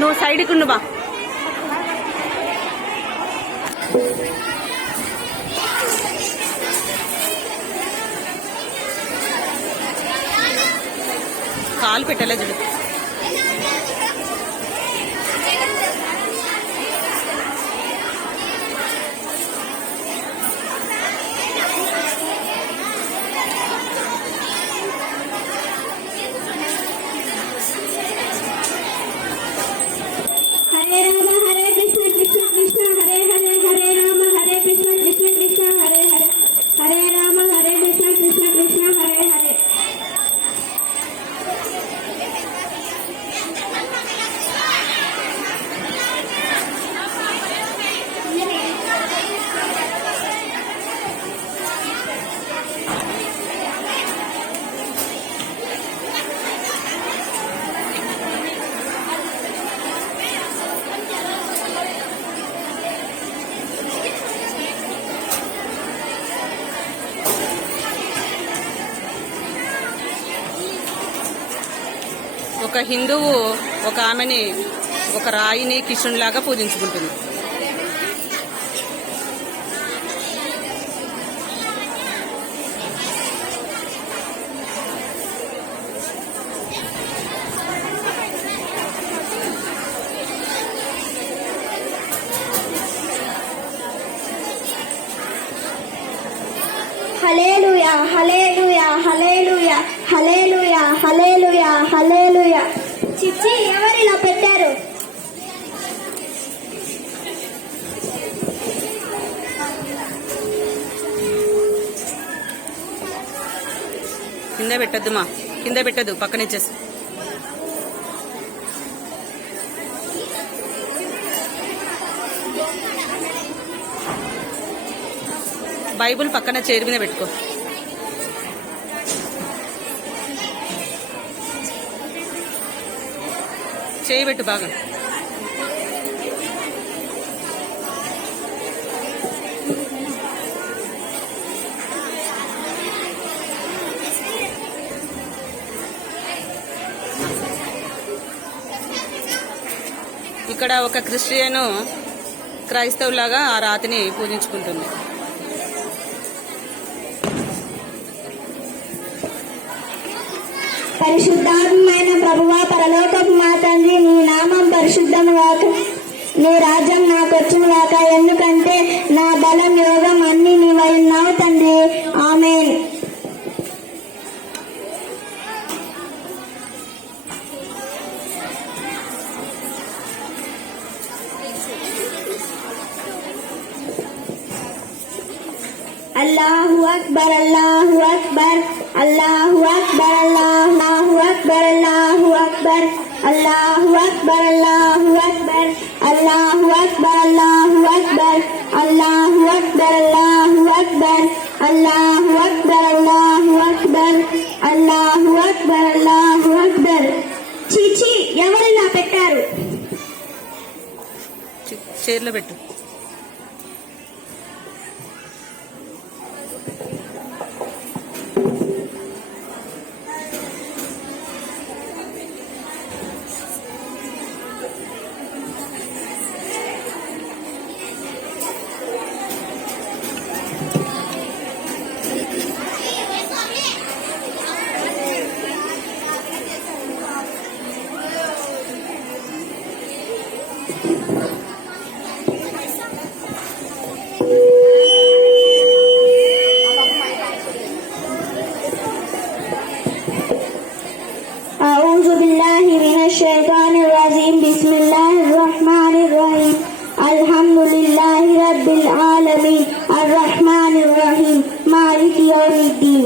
నువ్వు సైడ్కి ఉండు బా. కాలు పెట్టలే చూడు ఒక హిందువు ఒక ఆమెని ఒక రాయిని కిషునిలాగా పూజించుకుంటుంది. హలేలుయా హలేలుయా హలేలుయా హలేలుయా హలేలు చిచ్చి ఎవరు ఇలా పెట్టారు? కింద పెట్టద్దు మా. కింద పెట్టద్దు పక్కనిచ్చేసి బైబుల్ పక్కన చైర్ మీద పెట్టుకో. చేయబెట్టు బాగా. ఇక్కడ ఒక క్రిస్టియను క్రైస్తవులాగా ఆ రాతిని పూజించుకుంటుంది. పరిశుద్ధాత్మైన ప్రభువా పరలోకపు మా తండ్రి నీ నామం పరిశుద్ధము కాక నీ రాజ్యం నాకు వచ్చును ఎందుకంటే నా బలం యోగం అన్ని నీవై ఉన్నావు తండ్రి. ఆమెన్. అల్లాహు అక్బర్ అల్లాహు అక్బర్ అల్లాహు అక్బర్ అల్లాహు అల్లాహు అక్బర్ అల్లాహు అక్బర్ అల్లాహు అక్బర్ అల్లాహు అక్బర్ అల్లాహు అక్బర్ అల్లాహు అక్బర్ అల్లాహు అక్బర్ అల్లాహు అక్బర్ అల్లాహు అక్బర్ అల్లాహు అక్బర్ చీచి ఎవరిలా పెట్టారు? చి- పెట్టు.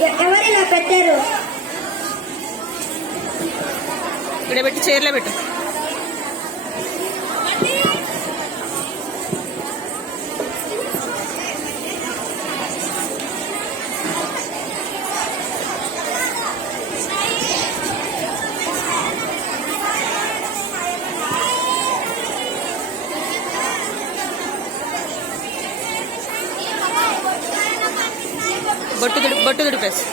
ఎవరైనా ఎవరిలా పెట్టారు? ఇక్కడ పెట్టి చైర్లో పెట్టు. బొట్టు దుడి బొట్టు దుడిపేసి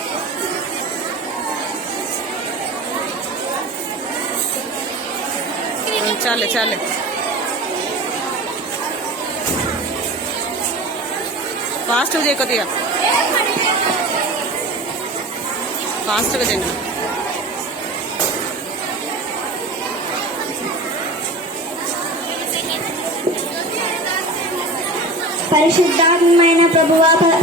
చాలే చాలే. ఫాస్ట్గా చేయ కొద్దిగా. ఫాస్ట్గా చేయండి పరిశుద్ధాత్మైన ప్రభువా ప-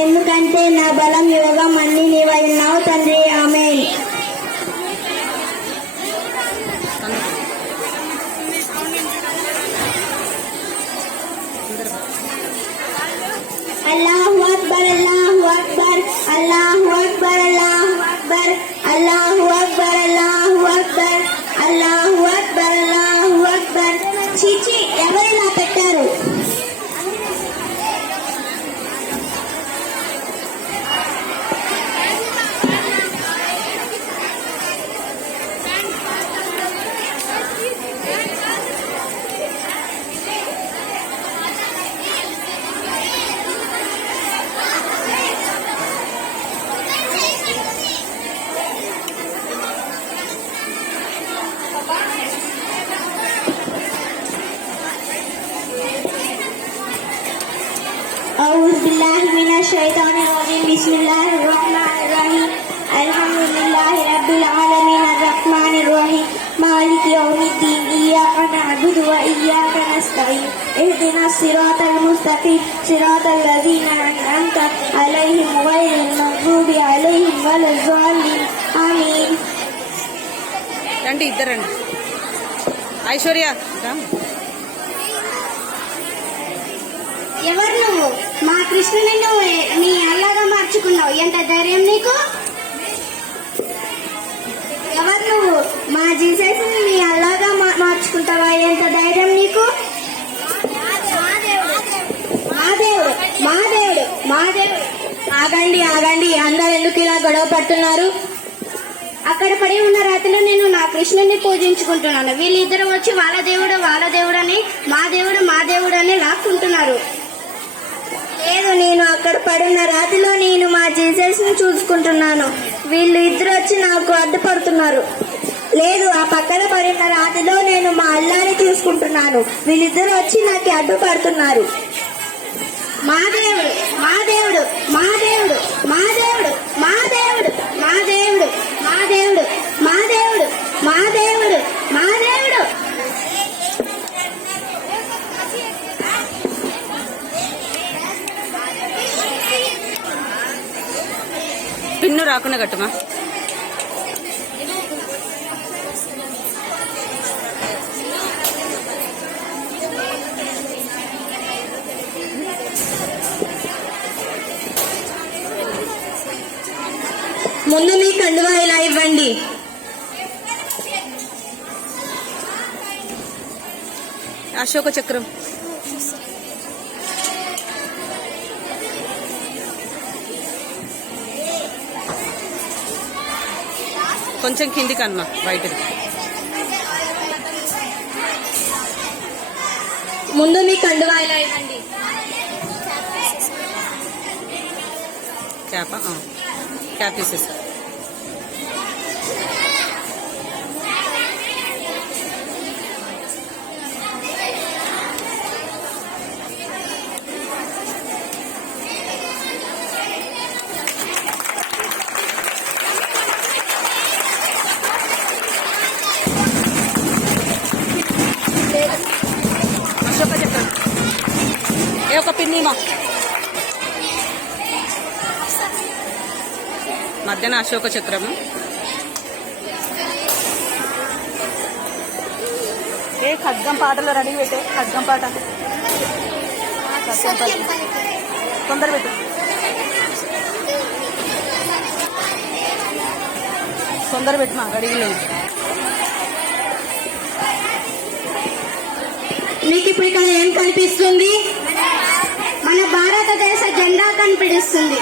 ఎందుకంటే నా బలం యోగం అన్ని నీవైనావు తండ్రి. ఆమె అల్లాహు అక్బర్ అల్లాహు అక్బర్ అల్లాహు అక్బర్ అల్లాహు అక్బర్ అల్లాహు అక్బర్ అల్లాహు అక్బర్ అల్లాహు అక్బర్ అల్లాహు అక్బర్. చీచి ఎవరిలా పెట్టారు? أعوذ بالله من الشيطان الرجيم بسم الله الرحمن الرحيم الحمد لله رب العالمين الرحمن الرحيم مالك يوم الدين إياك نعبد وإياك نستعين اهدنا الصراط المستقيم صراط الذين أنعمت عليهم غير المغضوب عليهم ولا الضالين آمين రండి ఇద్దరండి ఐశ్వర్య ఎవరు నువ్వు? మా కృష్ణుని నువ్వు నీ అల్లాగా మార్చుకున్నావు. ఎంత ధైర్యం నీకు? ఎవరు నువ్వు? మా జీసస్ నీ అల్లాగా మా- మార్చుకుంటావా? ఎంత ధైర్యం నీకు? మా దేవుడు మా దేవుడు మా దేవుడు. ఆగండి ఆగండి. అందరు ఎందుకు ఇలా గొడవ పడుతున్నారు? అక్కడ పడి ఉన్న రాత్రిలో నేను నా కృష్ణుని పూజించుకుంటున్నాను. వీళ్ళిద్దరు వచ్చి వాళ్ళ దేవుడు వాళ్ళ దేవుడు అని మా దేవుడు మా దేవుడు అని లాక్కుంటున్నారు. లేదు నేను అక్కడ పడున్న రాతిలో నేను మా జీసస్ని చూసుకుంటున్నాను. వీళ్ళు ఇద్దరు వచ్చి నాకు అడ్డుపడుతున్నారు. లేదు ఆ పక్కన పడిన రాతిలో నేను మా అల్లాని చూసుకుంటున్నాను. వీళ్ళిద్దరు వచ్చి నాకు అడ్డుపడుతున్నారు. మా దేవుడు మా దేవుడు మా దేవుడు మా దేవుడు మా దేవుడు మా దేవుడు మా దేవుడు మా దేవుడు మా దేవుడు మా దేవుడు. రాకుండా కట్టుమా? ముందు మీ కండువా ఇలా ఇవ్వండి? అశోక చక్రం. కొంచెం కిందికి అమ్మా బయటది ముందు మీ కండువా ఇలా ఇవ్వండి. క్యాపా. క్యాప్ అశోక చక్రము. ఏ ఖడ్గం పాటలో రెడీ పెట్టే ఖడ్గం పాట. ఖడ్గం పాట. తొందర పెట్టు. తొందర పెట్టు మా రెడీలో ఉంది. మీకు ఇప్పుడు ఇక్కడ ఏం కనిపిస్తుంది? మన భారతదేశ జెండా కనిపిస్తుంది.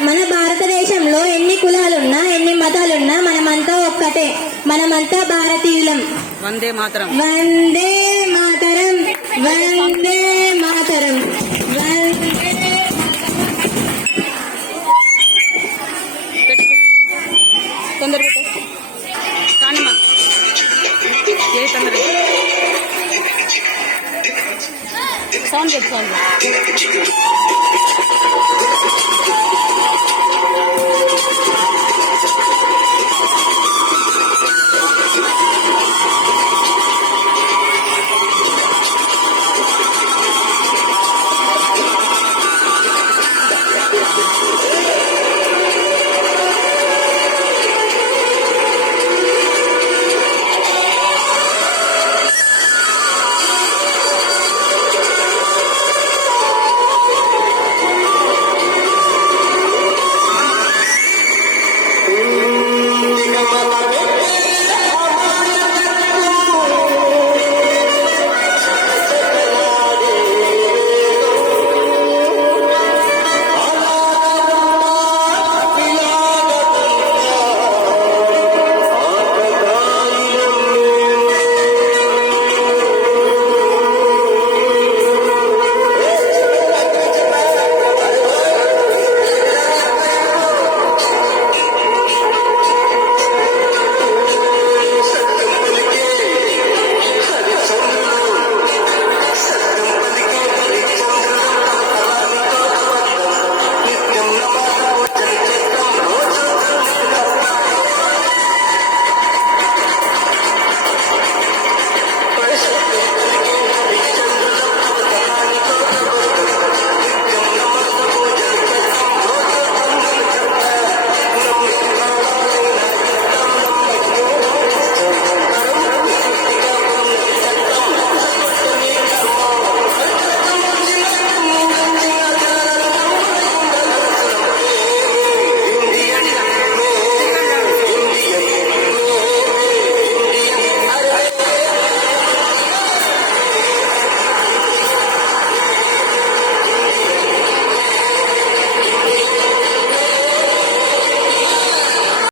మన భారతదేశంలో ఎన్ని కులాలున్నా ఎన్ని మతాలున్నా మనమంతా ఒక్కటే. మనమంతా భారతీయులం. వందే మాతరం. వందే మాతరం. వందే మాతరం. తొందర కానిమా ఏ తొందర. సౌండ్.